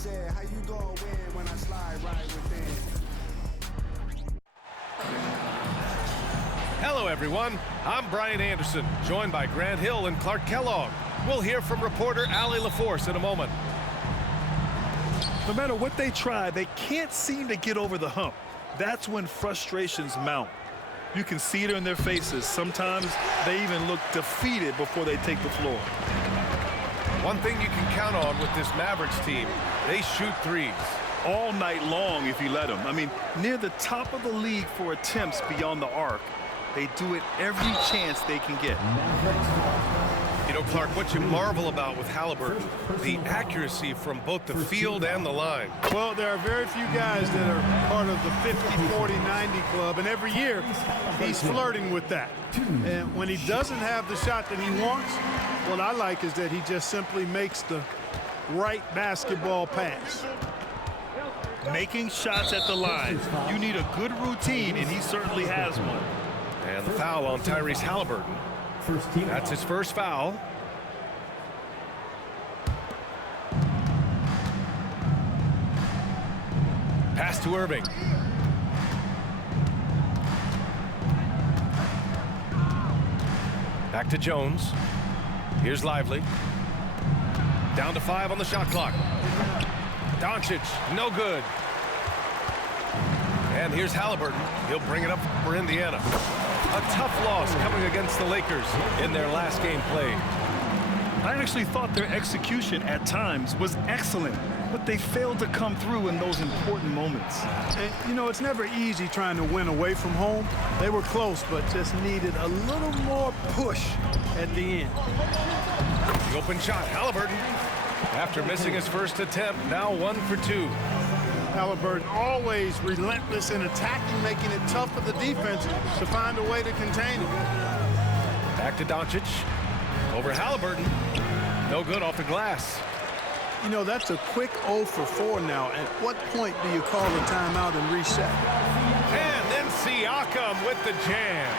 said, how you gonna win when I slide right within? Hello, everyone. I'm Brian Anderson, joined by Grant Hill and Clark Kellogg. We'll hear from reporter Allie LaForce in a moment. No matter what they try, they can't seem to get over the hump. That's when frustrations mount. You can see it in their faces. Sometimes they even look defeated before they take the floor. One thing you can count on with this Mavericks team, they shoot threes. All night long if you let them. I mean, near the top of the league for attempts beyond the arc. They do it every chance they can get. You know, Clark, what you marvel about with Halliburton, the accuracy from both the field and the line. Well, there are very few guys that are part of the 50, 40, 90 club, and every year he's flirting with that. And when he doesn't have the shot that he wants, what I like is that he just simply makes the right basketball pass. Making shots at the line. You need a good routine, and he certainly has one. And the foul on Tyrese Halliburton. That's his first foul. Pass to Irving. Back to Jones. Here's Lively. Down to 5 on the shot clock. Doncic, no good. And here's Halliburton. He'll bring it up for Indiana. A tough loss coming against the Lakers in their last game played. I actually thought their execution at times was excellent, but they failed to come through in those important moments. And, you know, it's never easy trying to win away from home. They were close, but just needed a little more push at the end. The open shot, Halliburton. After missing his first attempt, now 1 for 2. Halliburton always relentless in attacking, making it tough for the defense to find a way to contain him. Back to Doncic. Over Halliburton. No good off the glass. You know, that's a quick 0 for 4 now. At what point do you call a timeout and reset? And then Siakam with the jam.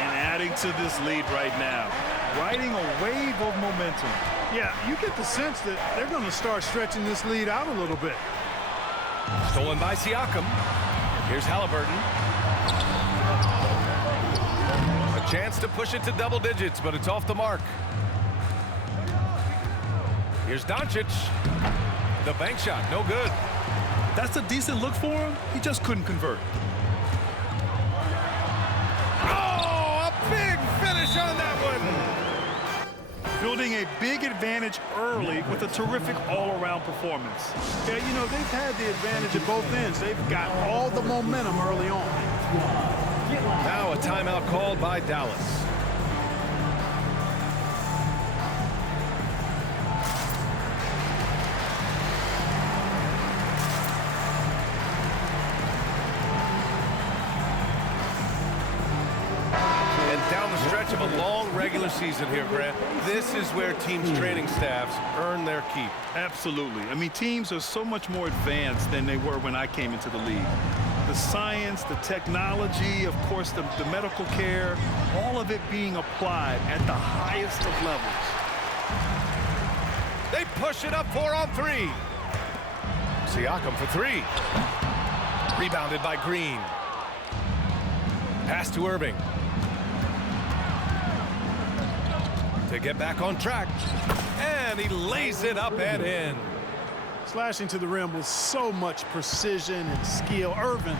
And adding to this lead right now. Riding a wave of momentum. Yeah, you get the sense that they're going to start stretching this lead out a little bit. Stolen by Siakam. Here's Halliburton. A chance to push it to double digits, but it's off the mark. Here's Doncic. The bank shot, no good. That's a decent look for him. He just couldn't convert. Oh, a big finish on that one. Building a big advantage early with a terrific all-around performance. Yeah, you know, they've had the advantage at both ends. They've got all the momentum early on. Now a timeout called by Dallas. Down the stretch of a long regular season here, Grant. This is where teams' training staffs earn their keep. Absolutely. I mean, teams are so much more advanced than they were when I came into the league. The science, the technology, of course, the medical care, all of it being applied at the highest of levels. They push it up 4 on 3. Siakam for 3. Rebounded by Green. Pass to Irving. To get back on track. And he lays it up and in. Slashing to the rim with so much precision and skill. Irving,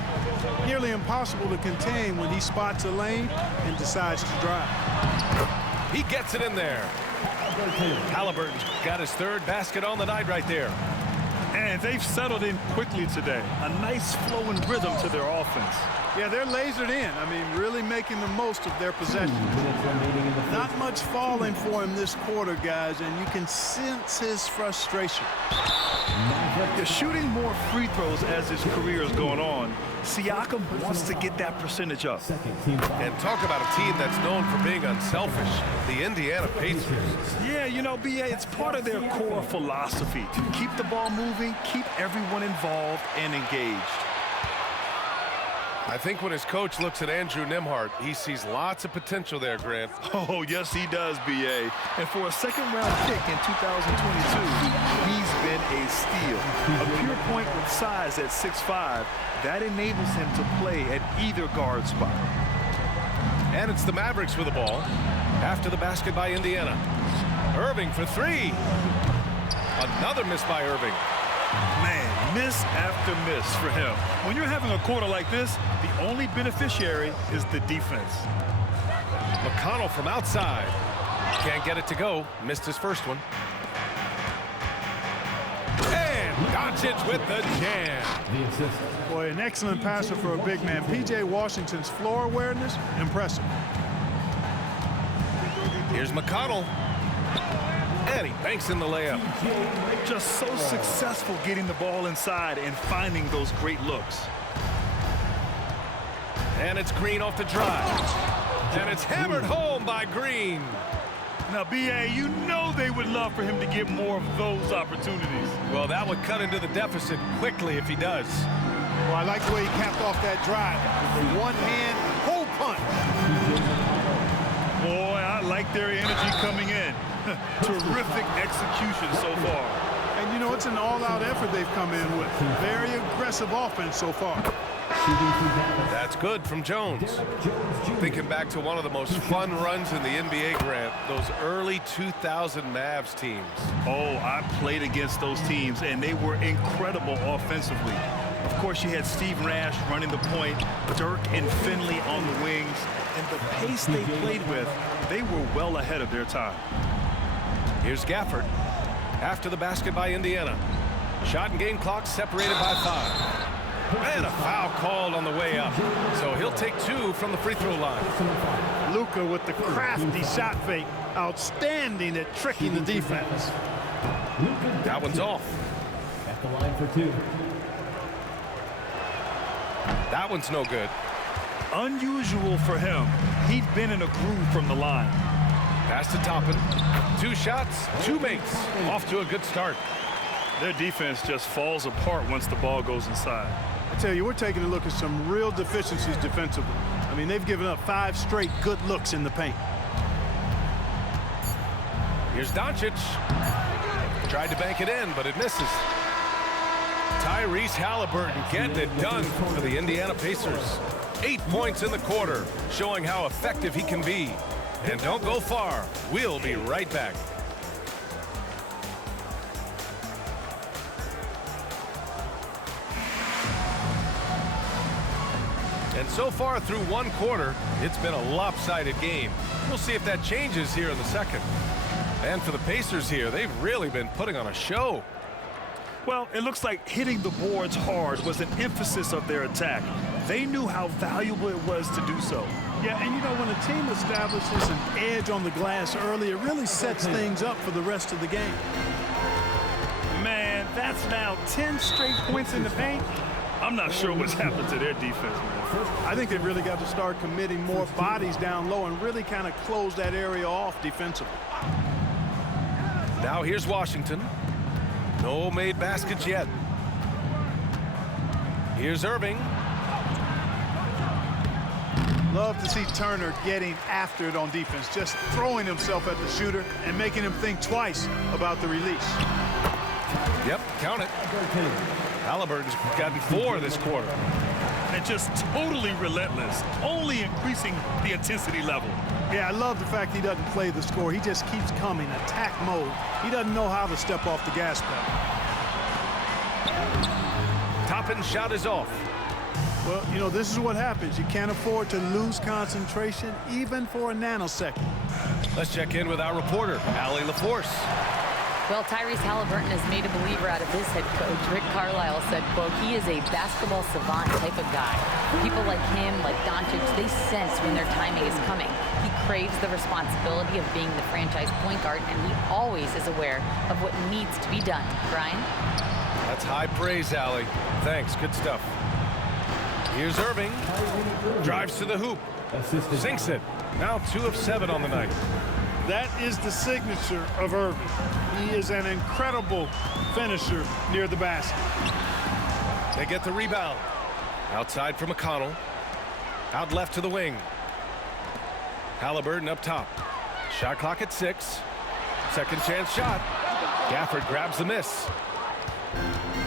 nearly impossible to contain when he spots a lane and decides to drive. He gets it in there. Halliburton got his 3rd basket on the night right there. And they've settled in quickly today. A nice flow and rhythm to their offense. Yeah, they're lasered in. I mean, really making the most of their possession. Not much falling for him this quarter, guys, and you can sense his frustration. They're shooting more free throws as his career is going on. Siakam wants to get that percentage up. And talk about a team that's known for being unselfish, the Indiana Pacers. Yeah, you know, BA, it's part of their core philosophy to keep the ball moving, keep everyone involved and engaged. I think when his coach looks at Andrew Nembhard, he sees lots of potential there, Grant. Oh, yes, he does, BA. And for a second-round pick in 2022, he's been a steal. steal. A pure point with size at 6'5", that enables him to play at either guard spot. And it's the Mavericks with the ball. After the basket by Indiana. Irving for three. Another miss by Irving. Man, miss after miss for him. When you're having a quarter like this, the only beneficiary is the defense. McConnell from outside. Can't get it to go. Missed his first one. And Doncic with the jam. Boy, an excellent passer for a big man. P.J. Washington's floor awareness, impressive. Here's McConnell. And he banks in the layup. Just so successful getting the ball inside and finding those great looks. And it's Green off the drive. And it's hammered home by Green. Now, B.A., you know they would love for him to get more of those opportunities. Well, that would cut into the deficit quickly if he does. Well, I like the way he capped off that drive. With one hand, whole punt. Boy, I like their energy coming in. Terrific execution so far. And, you know, it's an all-out effort they've come in with. Very aggressive offense so far. That's good from Jones. Thinking back to one of the most fun runs in the NBA, Grant, those early 2000 Mavs teams. Oh, I played against those teams, and they were incredible offensively. Of course, you had Steve Nash running the point, Dirk and Finley on the wings, and the pace they played with, they were well ahead of their time. Here's Gafford. After the basket by Indiana. Shot and game clock separated by 5. And a foul called on the way up. So he'll take 2 from the free throw line. Luka with the crafty shot fake. Outstanding at tricking the defense. That one's off. At the line for 2. That one's no good. Unusual for him. He'd been in a groove from the line. Pass to Toppin. 2 shots, 2 makes. Off to a good start. Their defense just falls apart once the ball goes inside. I tell you, we're taking a look at some real deficiencies defensively. I mean, they've given up 5 straight good looks in the paint. Here's Doncic. Tried to bank it in, but it misses. Tyrese Halliburton getting it done for the Indiana Pacers. 8 points in the quarter, showing how effective he can be. And don't go far. We'll be right back. And so far through 1 quarter, it's been a lopsided game. We'll see if that changes here in the second. And for the Pacers here, they've really been putting on a show. Well, it looks like hitting the boards hard was an emphasis of their attack. They knew how valuable it was to do so. Yeah, and you know, when a team establishes an edge on the glass early, it really sets things up for the rest of the game. Man, that's now 10 straight points in the paint. I'm not sure what's happened to their defense, man. I think they've really got to start committing more bodies down low and really kind of close that area off defensively. Now here's Washington. No made baskets yet. Here's Irving. Love to see Turner getting after it on defense, just throwing himself at the shooter and making him think twice about the release. Yep, count it. Halliburton's gotten 4 this quarter. And just totally relentless, only increasing the intensity level. Yeah, I love the fact he doesn't play the score. He just keeps coming, attack mode. He doesn't know how to step off the gas pedal. Toppin's shot is off. Well, you know, this is what happens. You can't afford to lose concentration even for a nanosecond. Let's check in with our reporter, Allie LaForce. Well, Tyrese Halliburton has made a believer out of his head coach. Rick Carlisle said, quote, he is a basketball savant type of guy. People like him, like Doncic, they sense when their timing is coming. He craves the responsibility of being the franchise point guard, and he always is aware of what needs to be done. Brian? That's high praise, Allie. Thanks, good stuff. Here's Irving. Drives to the hoop. Sinks it. Now 2 of 7 on the night. That is the signature of Irving. He is an incredible finisher near the basket. They get the rebound. Outside for McConnell. Out left to the wing. Halliburton up top. Shot clock at 6. Second chance shot. Gafford grabs the miss.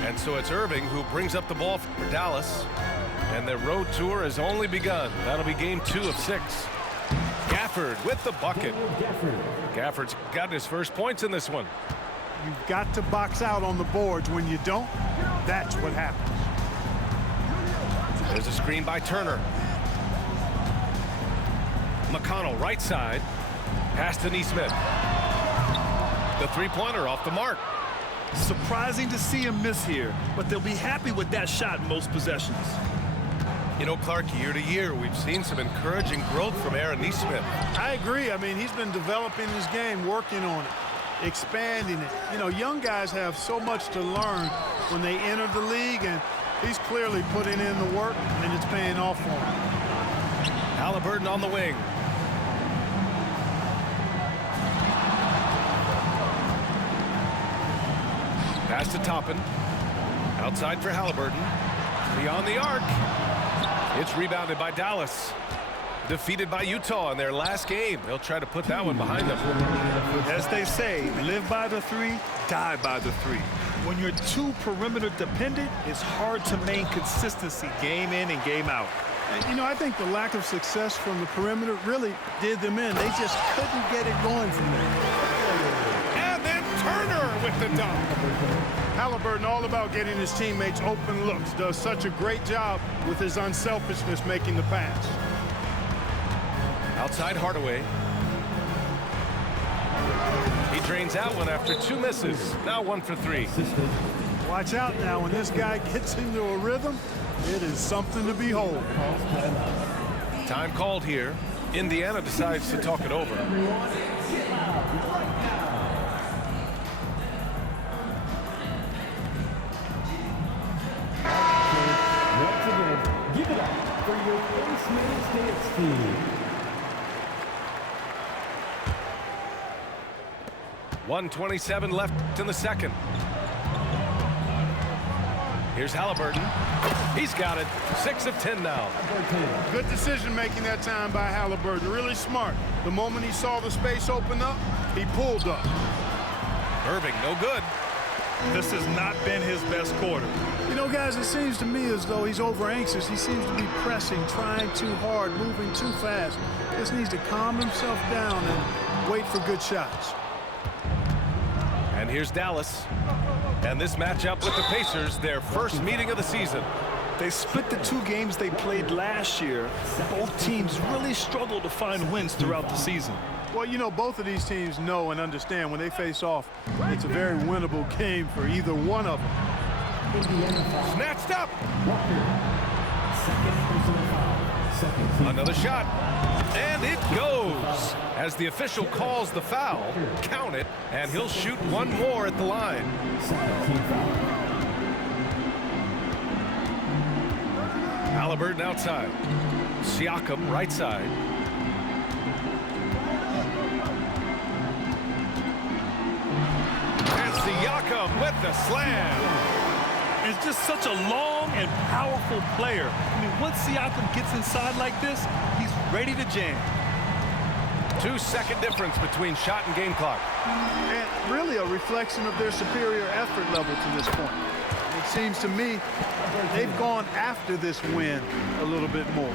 And so it's Irving who brings up the ball for Dallas. And their road tour has only begun. That'll be game 2 of 6. Gafford with the bucket. Gafford's got his first points in this one. You've got to box out on the boards. When you don't, that's what happens. There's a screen by Turner. McConnell right side. Pass to Neesmith. The three-pointer off the mark. Surprising to see him miss here, but they'll be happy with that shot most possessions. You know, Clark, year to year, we've seen some encouraging growth from Aaron Neesmith. I agree. I mean, he's been developing his game, working on it, expanding it. You know, young guys have so much to learn when they enter the league, and he's clearly putting in the work, and it's paying off for him. Halliburton on the wing. Pass to Toppin. Outside for Halliburton. Beyond the arc. It's rebounded by Dallas. Defeated by Utah in their last game. They'll try to put that one behind them. As they say, live by the 3, die by the 3. When you're too perimeter dependent, it's hard to maintain consistency game in and game out. And, you know, I think the lack of success from the perimeter really did them in. They just couldn't get it going from there. And then Turner with the dunk. Halliburton all about getting his teammates open looks. Does such a great job with his unselfishness making the pass. Outside Hardaway. He drains out one after 2 misses. Now 1 for 3. Watch out now. When this guy gets into a rhythm, it is something to behold. Time called here. Indiana decides to talk it over. Once again, give it up for your first minutes dance team. 1:27 left in the second. Here's Halliburton. He's got it. 6 of 10 now. Good decision making that time by Halliburton. Really smart. The moment he saw the space open up, he pulled up. Irving, no good. This has not been his best quarter. You know, guys, it seems to me as though he's over anxious. He seems to be pressing, trying too hard, moving too fast. Just needs to calm himself down and wait for good shots. And here's Dallas. And this matchup with the Pacers, their first meeting of the season. They split the 2 games they played last year. Both teams really struggled to find wins throughout the season. Well, you know, both of these teams know and understand when they face off, it's a very winnable game for either one of them. Snatched up. Another shot. And it goes. As the official calls the foul, count it, and he'll shoot one more at the line. Halliburton outside. Siakam right side. And Siakam with the slam. It's just such a long and powerful player. I mean, once Siakam gets inside like this, he's ready to jam. 2-second difference between shot and game clock. And really a reflection of their superior effort level to this point. It seems to me they've gone after this win a little bit more.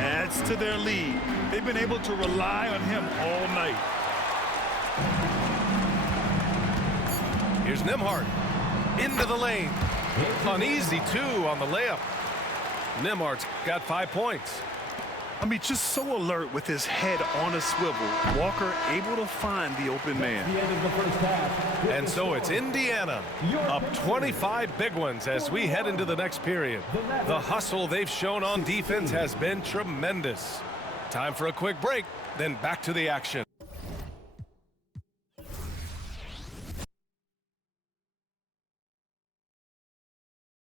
Adds to their lead. They've been able to rely on him all night. Here's Nembhard. Into the lane. Uneasy, 2 on the layup. Nembhard's got 5 points. I mean, just so alert with his head on a swivel. Walker able to find the open man. The end of the first half. And so it's Indiana up 25 big ones as we head into the next period. The hustle they've shown on defense has been tremendous. Time for a quick break, then back to the action.